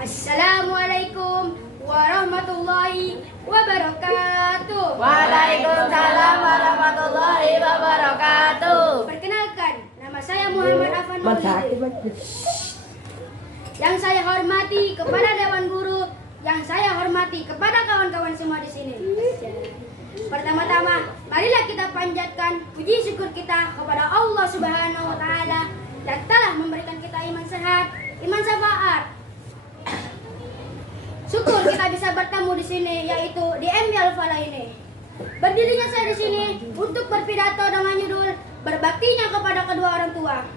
Assalamualaikum warahmatullahi wabarakatuh. Waalaikumsalam warahmatullahi wabarakatuh. Perkenalkan, nama saya Muhammad Afan Maulidi. Yang saya hormati kepada Dewan Guru, yang saya hormati kepada kawan-kawan semua di sini. Pertama-tama, marilah kita panjatkan puji syukur kita kepada Allah Subhanahu wa taala yang telah memberikan kita iman sehat, iman syafaat. Syukur kita bisa bertemu di sini, yaitu di MB Al-Falah ini. Berdirinya saya di sini untuk berpidato dengan judul berbaktinya kepada kedua orang tua.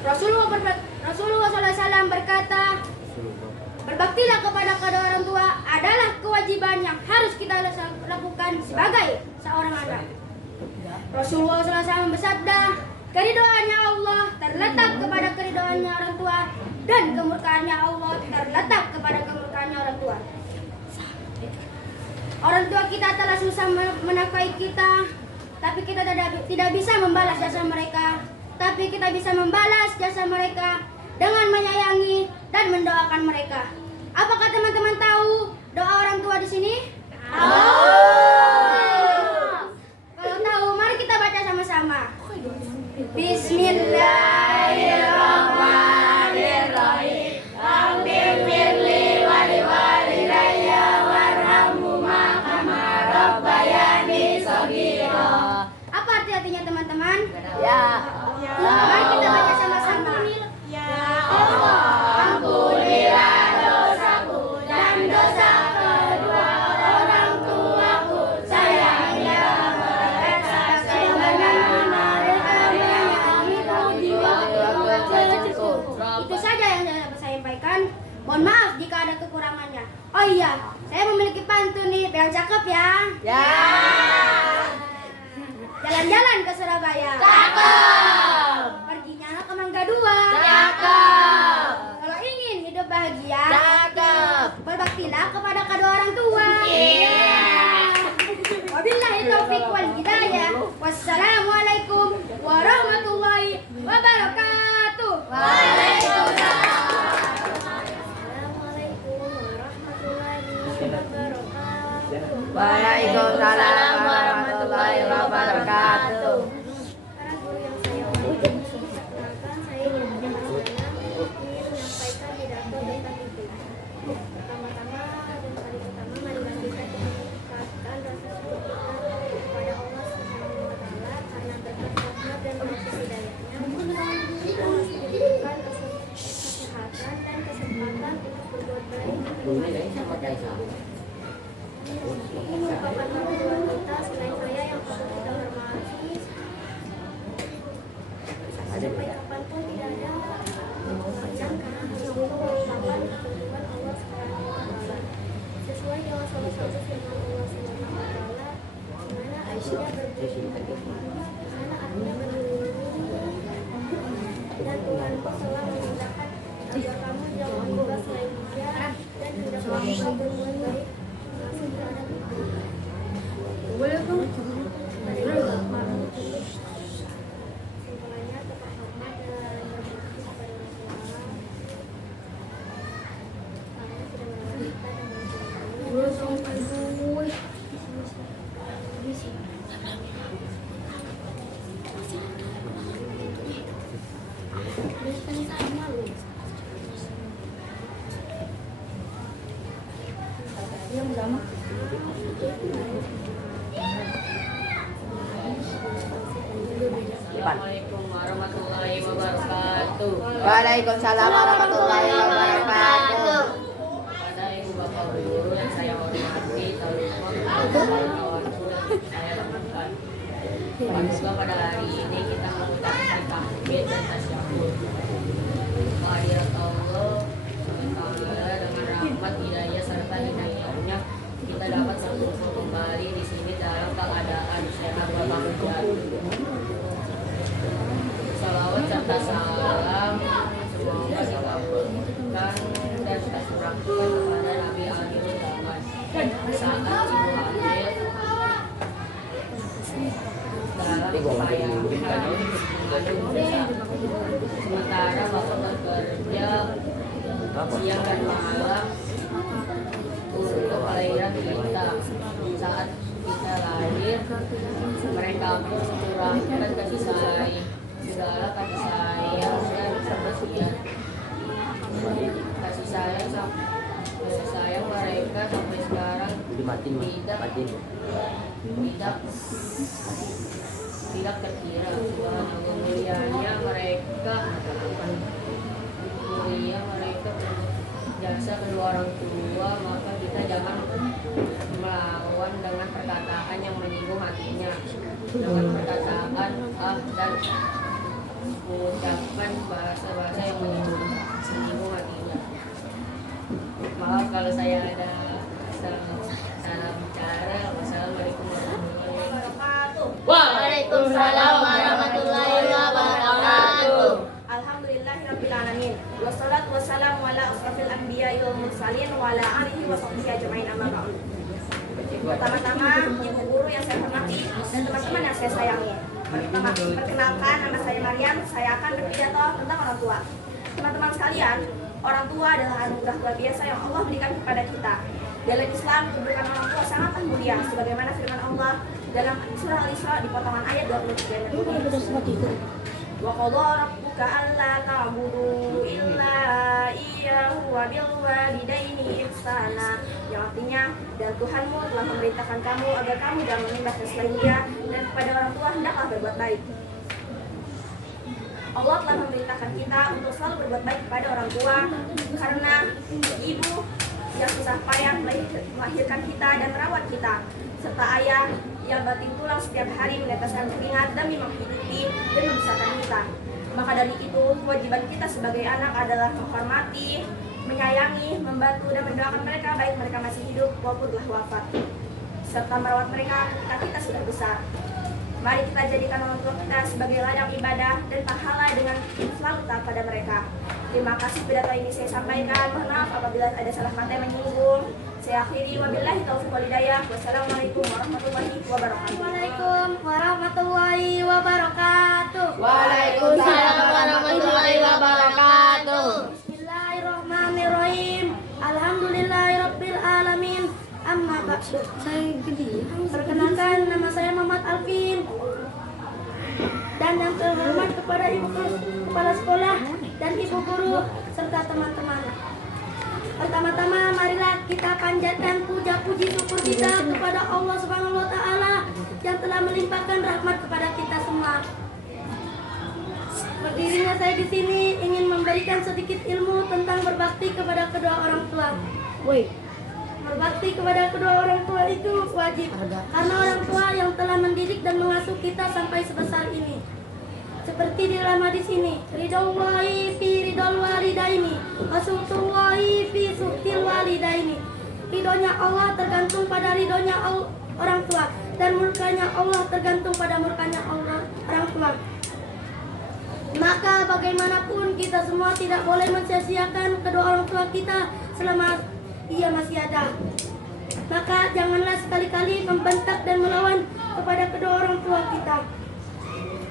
Rasulullah SAW berkata, berbaktilah kepada kedua orang tua adalah kewajiban yang harus kita lakukan sebagai seorang anak. Rasulullah SAW bersabda, keridhaannya Allah terletak kepada keridhaannya orang tua, dan kemurkaannya Allah terletak kepada kemurkaannya orang tua. Orang tua kita telah susah menafkahi kita, tapi kita tidak bisa membalas jasa mereka. Tapi kita bisa membalas jasa mereka dengan menyayangi dan mendoakan mereka. Apakah teman-teman tahu doa orang tua di sini? Kalau tahu, mari kita baca sama-sama. Bismillahirrahmanirrahim. Rabbighfirli wa liwalidayya warhamhuma kama rabbayani shaghira. Apa artinya teman-teman? Ya. Mari kita baca sama-sama. Ya Allah, ampunilah dosaku dan dosa kedua orang tuaku. Sayangilah mereka sebagaimana mereka menyayangiku jiwaku. Itu saja yang saya sampaikan. Mohon maaf jika ada kekurangannya. Oh iya, saya memiliki pantun nih, biar cakep ya. Ya. Jalan-jalan ke Surabaya. Cakep. Perginya ke Mangga Dua. Cakep. Kalau ingin hidup bahagia, Cakep. berbaktilah kepada kedua orang tua. Iya. Wabillahi taufik wal hidayah. Wassalamualaikum warahmatullahi wabarakatuh. Waalaikumsalam. Assalamualaikum warahmatullahi wabarakatuh. Waalaikumsalam warahmatullahi wabarakatuh. Para guru yang saya hormati, perkenalkan saya Nyonya Hasana ingin menyampaikan pidato tentang itu. Pertama-tama dan paling utama, marilah kita meningkatkan rasa syukur kita kepada Allah Subhanahu wa taala karena berkat rahmat dan kasih hidayahnya kita masih diberikan kesehatan dan kesempatan untuk berbuat baik. Ini merupakan orang tua kita selain saya yang patut kita hormati. Sampai kapanpun tidak ada macam karena hanya untuk merupakan ketentuan Allah Subhanahu wa taala. Sesuai dengan salah satu firman Allah Subhanahu wa taala, di mana Aisyah berbunyi, di mana artinya berlindung, dan Tuhanku telah memudahkan agar kamu jauh bebas selain Dia, dan hendaklah engkau berbuat baik masuk terhadap itu. Boleh tuh. Simpulannya tetap hormat dan berbakti kepada orang tua. Karena sudah menolong kita dan bantu kami. Assalamualaikum warahmatullahi wabarakatuh. Waalaikumsalam warahmatullahi wabarakatuh. Kepada ibu bapak guru yang saya hormati, kawan-kawan saya lakukan. Semoga pada hari ini kita mengucapkan tahmid dan tasyahud. Kehadirat Allah SWT dengan rahmat, hidayah serta hidayahnya kita dapat berkumpul kembali di sini dalam keadaan sehat walafiat. Salawat serta salam semoga dikabulkan dan tercurahkan kepada Nabi akhir zaman saat Ibu hamil dalam upaya mengandung dosa. Sementara bapak bekerja siang dan malam untuk kelahiran kita. Saat kita lahir, mereka pun mencurahkan kasih sayang, segala kasih sayang dan kebersihan. Kasih sayang mereka sampai sekarang tidak terkira. Subhanallah, mulianya mereka jasa kedua orang tua, maka kita jangan melawan dengan perkataan yang menyinggung hatinya, dengan perkataan dan mengucapkan bahasa-bahasa yang menyinggung hatinya. Maaf kalau saya ada salah bicara. Wassalamualaikum warahmatullahi wabarakatuh. Waalaikumsalam warahmatullahi wabarakatuh. Alhamdulillahirabbil alamin. Wassalatu wassalamu ala asrofil anbiya'i wal mursalin wa ala alihi wa sahbihi ajmain, amma ba'd. Pertama-tama, ibu guru yang saya hormati dan teman-teman yang saya sayangi. Perkenalkan, nama saya Mariam. Saya akan berpidato tentang orang tua. Teman-teman sekalian, orang tua adalah anugerah luar biasa yang Allah berikan kepada kita. Dalam Islam, kedudukan orang tua sangatlah mulia, sebagaimana firman Allah dalam surah Al-Isra di potongan ayat 23 dan bunyi, wa qadha rabbuka alla ta'budu illa iyyahu wa bil walidaini ihsana, yang artinya, dan Tuhanmu telah memerintahkan kamu agar kamu jangan menyembah selain Dia, dan kepada orang tua hendaklah berbuat baik. Allah telah memerintahkan kita untuk selalu berbuat baik kepada orang tua, karena ibu yang susah payah melahirkan kita dan merawat kita, serta ayah yang banting tulang setiap hari meneteskan keringat demi menghidupi dan membesarkan kita. Maka dari itu, kewajiban kita sebagai anak adalah menghormati, menyayangi, membantu dan mendoakan mereka baik mereka masih hidup maupun telah wafat, serta merawat mereka ketika kita sudah besar. Mari kita jadikan orang tua kita sebagai ladang ibadah dan pahala dengan selalu taat pada mereka. Terima kasih pidato ini saya sampaikan. Mohon maaf apabila ada salah kata yang menyinggung. Saya akhiri, wabillahi taufiq wal hidayah. Wassalamualaikum warahmatullahi wabarakatuh. Waalaikumsalam warahmatullahi wabarakatuh. Waalaikumsalam warahmatullahi wabarakatuh. Bismillahirrahmanirrahim. Alhamdulillahirabbil alamin. Amma ba'du. Perkenalkan, nama saya Muhammad Alvin. Dan yang terhormat kepada Ibu Kepala Sekolah dan Ibu Guru serta teman-teman. Pertama-tama marilah kita panjatkan puja-puji syukur kita kepada Allah Subhanahu wa taala yang telah melimpahkan rahmat kepada kita semua. Berdirinya saya di sini ingin memberikan sedikit ilmu tentang berbakti kepada kedua orang tua. Berbakti kepada kedua orang tua itu wajib karena orang tua yang telah mendidik dan mengasuh kita sampai sebesar ini. Seperti di dalam hadis ini, ridwallahi fi ridwal walidaini, wasuhtullahi fi suhtil walidaini. Ridhonya Allah tergantung pada ridhonya orang tua, dan murkanya Allah tergantung pada murkanya orang tua. Maka bagaimanapun kita semua tidak boleh mensia-siakan kedua orang tua kita selama ia masih ada. Maka janganlah sekali-kali membentak dan melawan kepada kedua orang tua kita.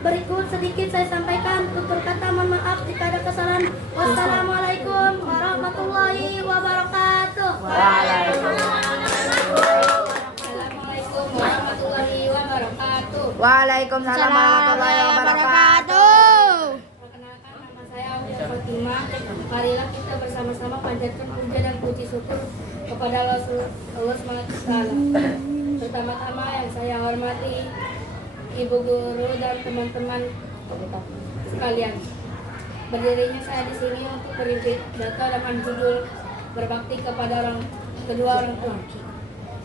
Berikut sedikit saya sampaikan tutur kata mohon maaf jika ada kesalahan. Wassalamualaikum warahmatullahi wabarakatuh. Assalamualaikum warahmatullahi wabarakatuh. Waalaikumsalam warahmatullahi wabarakatuh. Perkenalkan, nama saya Aulia Fatimah. Marilah kita bersama-sama panjatkan puja dan puji syukur kepada Allah SWT. Pertama-tama yang saya hormati Ibu Guru dan teman-teman sekalian. Berdirinya saya di sini untuk berpidato dengan judul berbakti kepada kedua orang tua.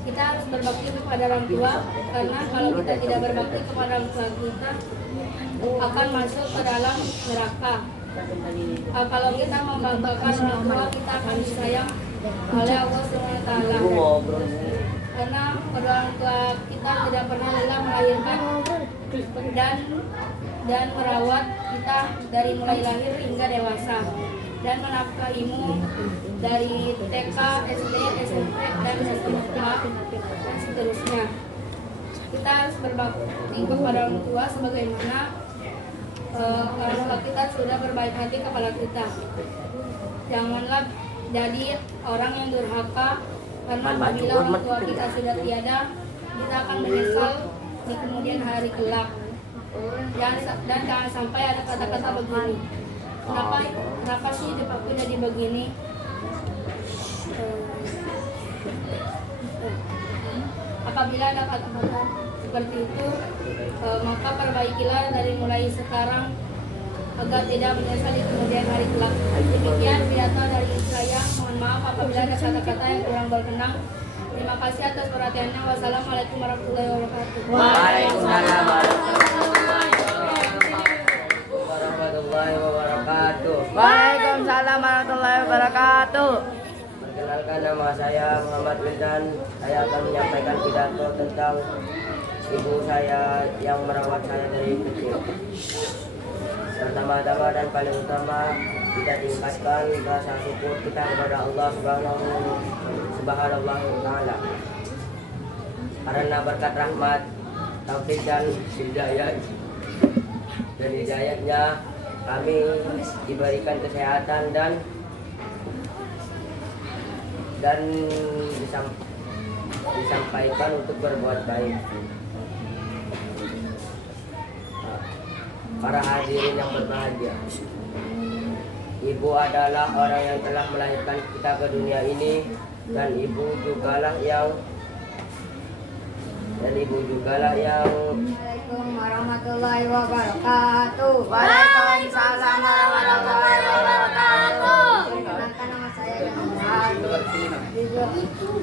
Kita harus berbakti kepada orang tua karena kalau kita tidak berbakti kepada orang tua kita akan masuk ke dalam neraka. Kalau kita membanggakan orang tua, kita akan disayang oleh Allah SWT. Karena kedua orang tua kita tidak pernah lelah melahirkan dan merawat kita dari mulai lahir hingga dewasa, dan menafkahimu dari TK, SD, SMP, dan seterusnya. Kita harus berbakti kepada orang tua sebagaimana orang tua kita sudah berbaik hati kepada kita. Janganlah jadi orang yang durhaka, karena apabila orang tua kita sudah tiada, kita akan menyesal di kemudian hari kelak. Dan jangan sampai ada kata-kata begini, kenapa sih hidup aku jadi begini? Apabila ada kata-kata seperti itu, maka perbaikilah dari mulai sekarang agar tidak menyesal di kemudian hari kelak. Demikian pidato dari saya. Mohon maaf apabila ada kata-kata yang kurang berkenan. Terima kasih atas perhatiannya. Wassalamualaikum warahmatullahi wabarakatuh. Waalaikumsalam warahmatullahi wabarakatuh. Waalaikumsalam warahmatullahi wabarakatuh. Perkenalkan, nama saya Muhammad Wildan. Saya akan menyampaikan pidato tentang ibu saya yang merawat saya dari kecil. Pertama-tama dan paling utama, kita tingkatkan rasa syukur kita kepada Allah Subhanahu wa Ta'ala. Karena berkat rahmat, taufik dan hidayahnya kami diberikan kesehatan dan disampaikan untuk berbuat baik. Para hadirin yang berbahagia, ibu adalah orang yang telah melahirkan kita ke dunia ini, dan ibu jugalah yang Assalamualaikum warahmatullahi wabarakatuh. Waalaikumsalam warahmatullahi wabarakatuh. Perkenalkan, nama saya Ganjar.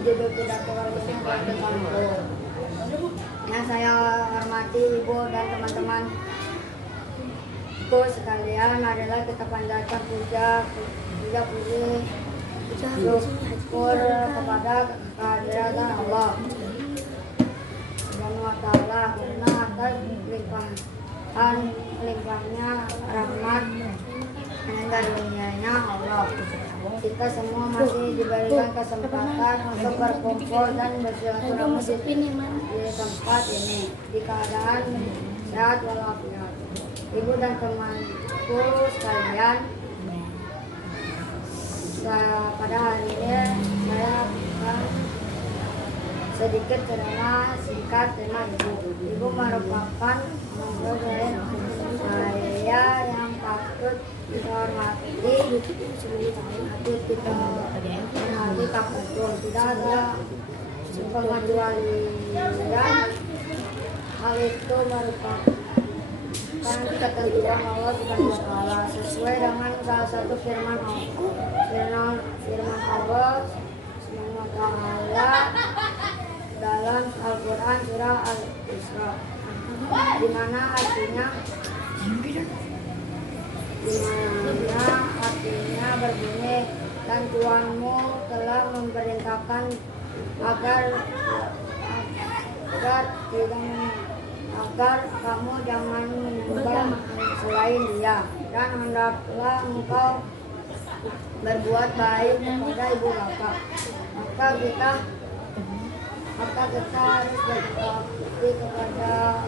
Judul pidato kali ini adalah yang saya hormati ibu dan teman-teman sekalian adalah kita panjatkan puji syukur kepada kehadiran Allah Subhanahu wa Ta'ala, karena atas limpahnya rahmat dan karunia-Nya Allah. Kita semua masih diberikan kesempatan untuk berkumpul dan bersilaturahmi di tempat ini di keadaan sehat walafiat. Ibu dan temanku sekalian, pada hari ini saya akan sedikit ceramah singkat tentang ibu. Ibu merupakan saya yang patut kita hormati, patut kita hormati tak betul. Tidak ada pengecualian. Hal itu merupakan ketentuan Allah Subhanahu wa Ta'ala sesuai dengan salah satu firman Allah Subhanahu wa Ta'ala dalam Al-Quran surah Al-Isra, di mana artinya berbunyi, dan Tuhanmu telah memerintahkan agar kamu jangan menyembah selain Dia, dan hendaklah engkau berbuat baik kepada ibu bapak. Maka kita harus berbakti kepada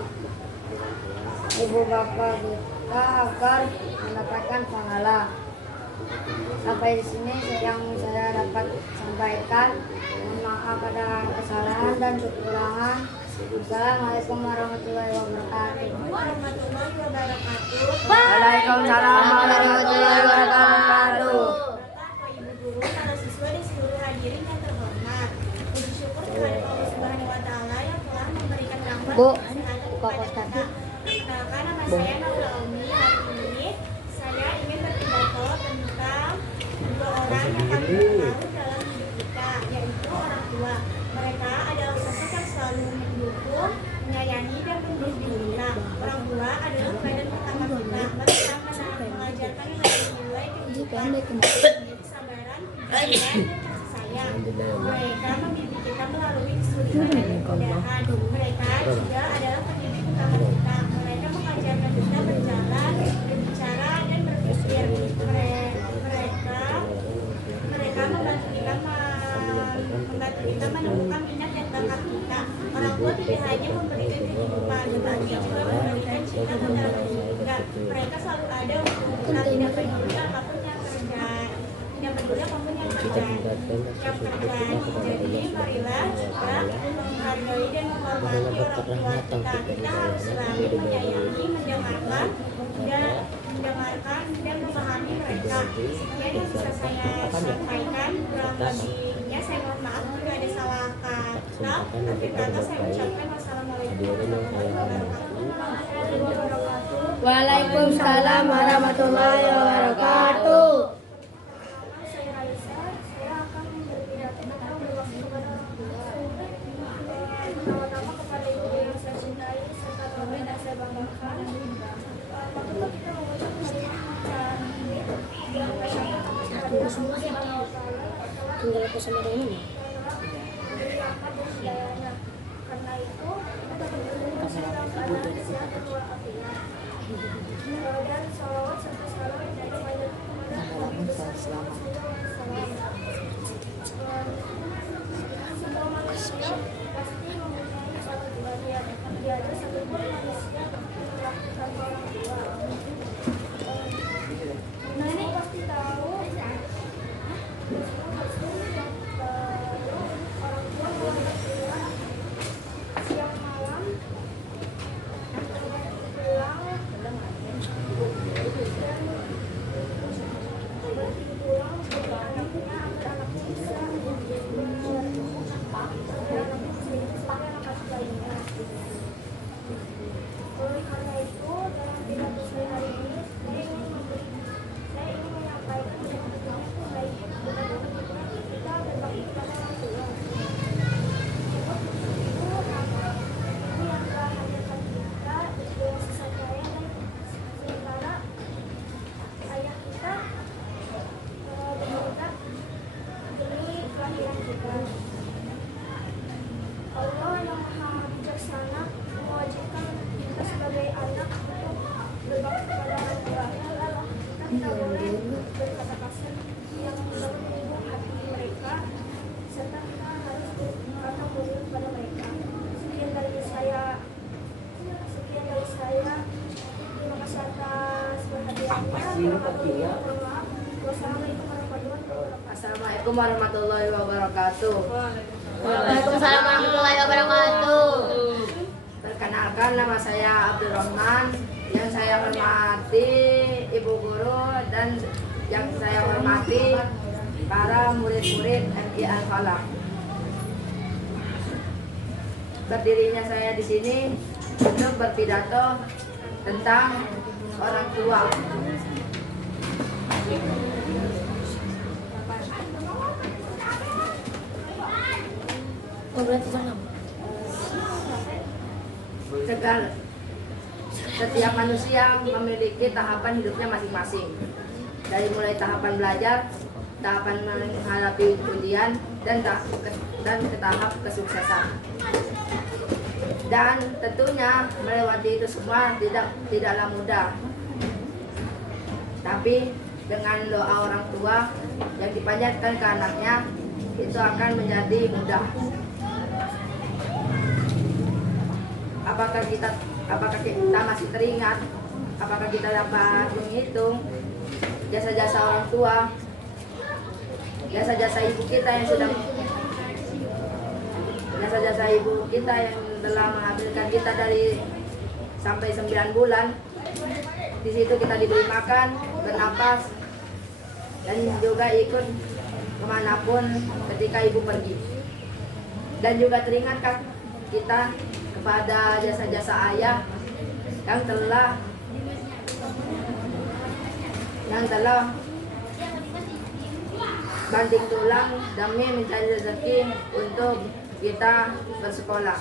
ibu bapak kita agar mendapatkan pahala. Sampai di sini yang saya dapat sampaikan. Mohon maaf ada kesalahan dan kekurangan. Assalamualaikum warahmatullahi wabarakatuh. Waalaikumsalam warahmatullahi wabarakatuh. Bapak, Ibu guru, para siswa dan seluruh hadirin yang terhormat. Puji syukur kepada Allah Subhanahu wa Ta'ala yang telah memberikan rahmat Bu, dan kesehatan buka kepada pos kita. tadi. Perkenalkan, nama saya Naura Umi. Hari ini saya ingin berpidato tentang dua orang yang paling berpengaruh dalam hidup kita, yaitu orang tua. Mereka adalah sosok yang selalu mendukung, menyayangi, dan membimbing kita. Orang tua adalah teladan pertama kita. Mereka mengajarkan nilai-nilai kehidupan, kesabaran, kejujuran, dan kasih sayang. Mereka membimbing kita melalui kesulitan dan kemudahan. Mereka juga adalah pendidik utama kita. Mereka mengajarkan kita berjalan, berbicara, dan berpikir. Mereka membantu kita menemukan minat dan bakat kita. Orang tua tidak hanya memberikan kehidupan, tetapi juga memberikan cinta kepada kita. Mereka Kita tidak peduli apapun yang terjadi, tidak peduli apapun yang terjadi. Yang terjadi, jadi marilah kita menghargai dan menghormati orang tua kita. Kita harus selalu menyayangi, mendengarkan dan memahami mereka. Sekian yang bisa saya sampaikan. Kurang lebihnya saya mohon maaf jika ada salah kata. Akhir kata saya ucapkan wassalamualaikum warahmatullahi wabarakatuh. Waalaikumsalam warahmatullahi wabarakatuh. Saya Raisa, saya akan berpidato tentang berbakti kepada orang tua. Pertama-tama kepada ibu yang saya cintai serta bapak yang saya banggakan. Maka kita mengucap Tinggal aku sama dengan ini. karena itu kita berdoa dalam keadaan sehat dan walafiat. Dan salawat serta salam dari banyak kepada Nabi besar Muhammad SAW. Semua manusia pasti mempunyai orang tuanya. Tiada satupun manusia melakukan orang tua. Nenek pasti tahu orang tua pulang siang malam pulang sebagai anaknya agar anaknya bisa sebagai anak lainnya. Oleh karena itu dalam pidato saya hari ini saya ingin menyampaikan kita berbakti kepada orang tua. Ibu yang telah hadirkan kita dengan sisa saya dan sementara ayah kita berkorban demi kelahiran kita. Allah yang maha bijaksana mewajibkan kita sebagai anak untuk berbakti kepada orang tua. Kita tidak boleh berkata kasar yang menyinggung hati mereka, serta kita harus berkata mulia kepada mereka. Sekian dari saya. Terima kasih atas perhatiannya. Wassalamualaikum warahmatullahi wabarakatuh. Assalamualaikum warahmatullahi wabarakatuh. Waalaikumsalam warahmatullahi wabarakatuh. Perkenalkan, nama saya Abdurrahman. Yang saya hormati Ibu Guru dan yang saya hormati para murid-murid MI Al-Falah. Berdirinya saya di sini untuk berpidato tentang orang tua. Setiap manusia memiliki tahapan hidupnya masing-masing. Dari mulai tahapan belajar, tahapan menghadapi ujian, dan ke tahap kesuksesan. Dan tentunya melewati itu semua tidaklah mudah. Tapi dengan doa orang tua yang dipanjatkan ke anaknya, itu akan menjadi mudah. Apakah kita masih teringat? Apakah kita dapat menghitung jasa-jasa orang tua, jasa-jasa ibu kita yang telah menghasilkan kita dari sampai 9 bulan. Di situ kita diberi makan, bernapas, dan juga ikut kemanapun ketika ibu pergi. Dan juga teringatkah kita kepada jasa-jasa ayah yang telah banting tulang demi mencari rezeki untuk kita bersekolah.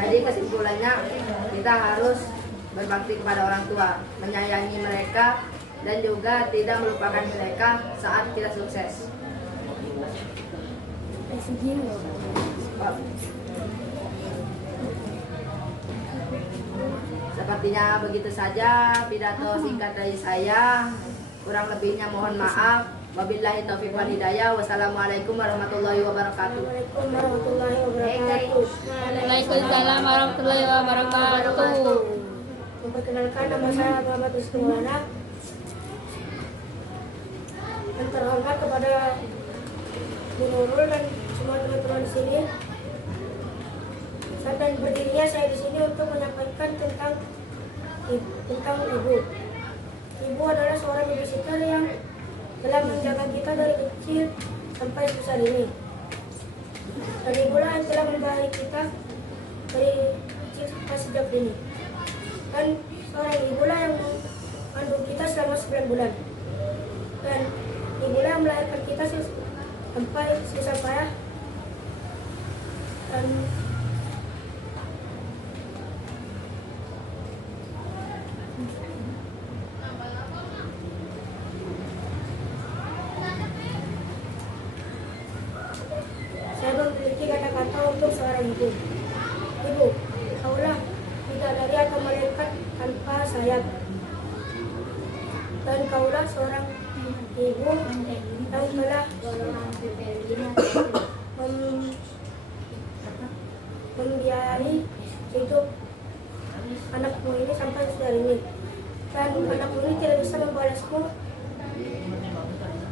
Jadi kesimpulannya, kita harus berbakti kepada orang tua, menyayangi mereka, dan juga tidak melupakan mereka saat kita sukses. Sepertinya begitu saja pidato singkat dari saya. Kurang lebihnya mohon maaf. Wabillahi taufiq wal hidayah. Wassalamualaikum warahmatullahi wabarakatuh. Assalamualaikum warahmatullahi wabarakatuh. Waalaikumsalam warahmatullahi wabarakatuh. Memperkenalkan, nama saya Muhammad Wisnu Maulana. Yang terhormat kepada Bu Nurul dan semua teman-teman di sini. Dan berdirinya saya di sini untuk menyampaikan tentang ibu. Ibu adalah seorang babysitter yang telah menjaga kita dari kecil sampai besar ini. Dan ibulah yang telah membaik kita dari kecil sampai sejak ini. Dan seorang ibulah yang mengandung kita selama 9 bulan. Dan ibulah yang melahirkan kita sampai susah payah. Dan saya memiliki kata-kata untuk seorang ibu. Ibu, kaulah bidadari atau malaikat tanpa sayap. Dan kaulah seorang ibu yang telah membiayai hidup anakmu ini sampai sejauh ini. Dan anakmu ini tidak bisa membalasmu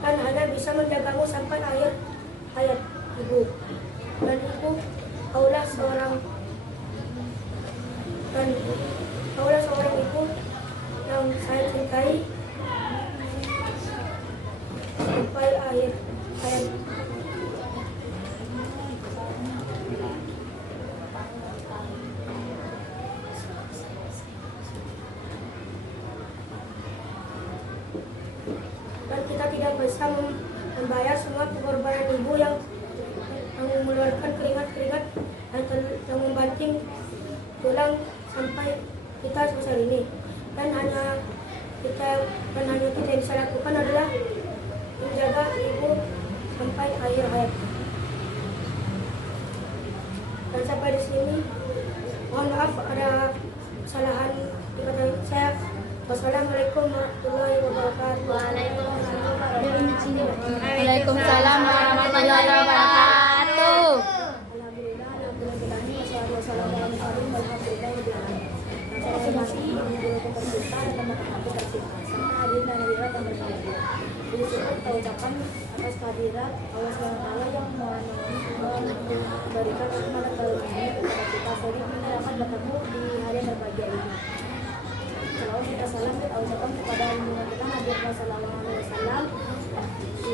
dan hanya bisa menjagamu sampai akhir hayat ibu. Dan ibu, kaulah seorang ibu yang saya cintai sampai akhir hayat. Dan kita tidak bisa membayar semua pengorbanan ibu yang mengeluarkan keringat-keringat dan yang membanting tulang sampai kita sebesar ini. Dan hanya kita yang bisa lakukan adalah menjaga ibu sampai akhir hayat. Dan sampai di sini, mohon maaf ada kesalahan di kata saya. Wassalamualaikum warahmatullahi wabarakatuh. Waalaikumsalam warahmatullahi wabarakatuh. Ucapan atas kehadiran Allah SWT yang memberikan semangat dalam ini kepada kita sehingga kita dapat bertemu di hari yang berbahagia ini. Selalu kita salam kita ucapkan kepada junjungan kita Nabi Muhammad SAW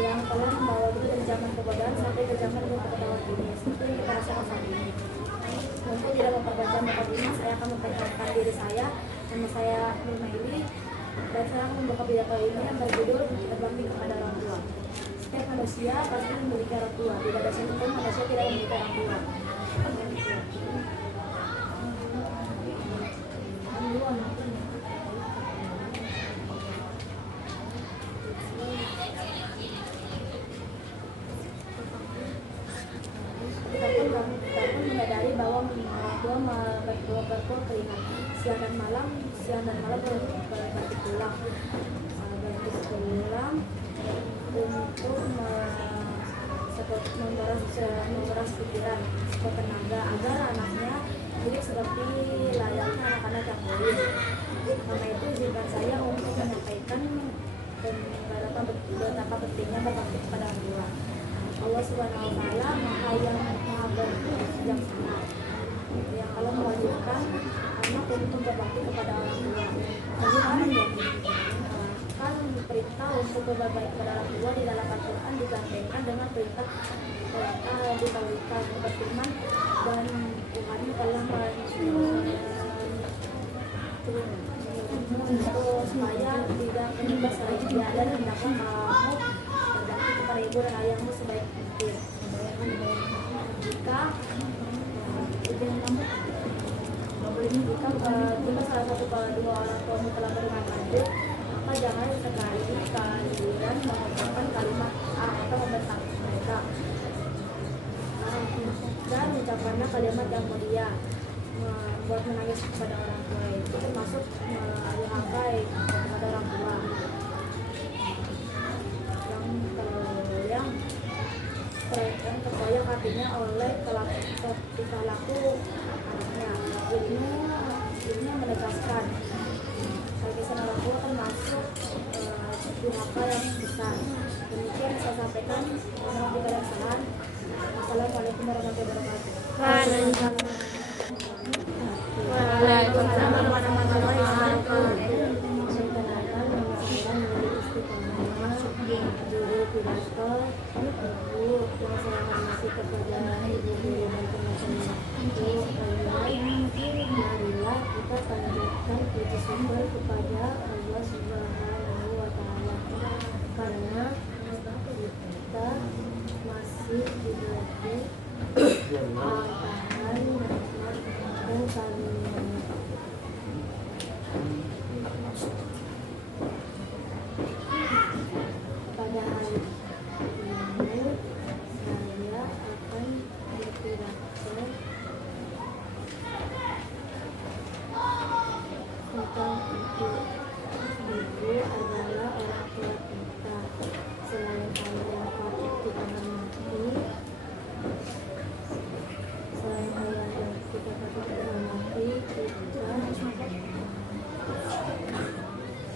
yang telah membawa kita dari zaman kebodohan sampai ke zaman kepengetahuan ini. Seperti yang kita rasakan saat ini. Untuk tidak memperpanjang bakat ini, saya akan memperkenalkan diri saya. Nama saya Nur Maili. Dan saya akan membawa pidato ini yang berjudul Berbakti kepada orang tua. Setiap manusia pasti memiliki orang tua. Tidak ada satupun manusia tidak memiliki orang tua. Kita pun menyadari bahwa orang tua berbuat keringat siang dan malam berganti pulang untuk menguras pikiran tenaga agar anaknya hidup seperti layaknya anak-anak yang lain. Karena itu izinkan saya untuk menyampaikan betapa pentingnya berbakti kepada orang tua. Allah Subhanahu wa Ta'ala Maha yang Maha Bijaksana yang kalau mewajibkan anak untuk berbakti kepada orang tua. Bagaimana ya? Kan perintah untuk berbakti kepada orang tua di dalam Al-Quran digandengkan dengan perintah dikawinkan berfirman dan Tuhan telah supaya tidak menyembah selain Dia dan hendaklah kamu berbakti kepada ibu dan ayahmu sebaik mungkin. Jika salah satu dua orang tuamu telah beriman lanjut, maka jangan sekali kalian mengucapkan kalimat atau membentak mereka. Dan ucapanlah kalimat yang mulia, membuat menangis kepada orang tua itu termasuk menghargai kepada orang tua. Yang mengobatinya oleh tingkah laku anaknya. Ibnu menegaskan kesan orang tua termasuk durhaka yang besar. Demikian saya sampaikan. Mohon tidak ada kesalahan. Assalamualaikum warahmatullahi wabarakatuh. Waalaikumsalam warahmatullahi wabarakatuh. Juru pidato, ibu yang saya hormati kepada ibu guru dan teman-teman marilah kita panjatkan puji syukur kepada Allah Subhanahu wa Ta'ala karena kita masih diberi limpahan nikmat dan karunia. Pada hari ini saya akan berpidato tentang ibu adalah orang tua kita. Selain ayah yang patut kita hormati,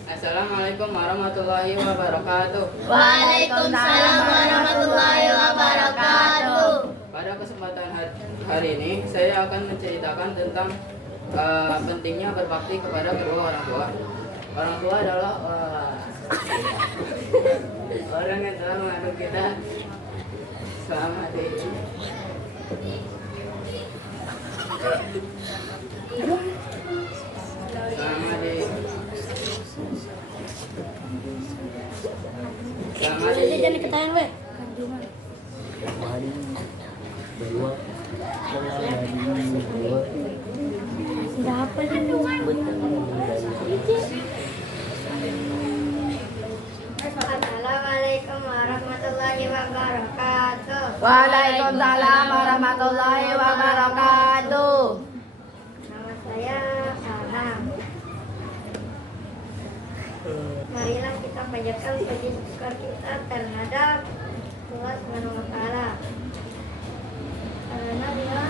Assalamualaikum warahmatullahi wabarakatuh. Waalaikumsalam warahmatullahi wabarakatuh. Pada kesempatan hari ini saya akan menceritakan tentang pentingnya berbakti kepada kedua orang tua. Orang tua adalah orang yang telah mengandung kita selama ini. Jadi jangan ketahuan weh. Sudah apa ini? Assalamualaikum warahmatullahi wabarakatuh. Waalaikumsalam warahmatullahi wabarakatuh. Nama saya Farham. Marilah kita panjatkan puji syukur kita terhadap Allah Subhanahu wa Ta'ala karena Dia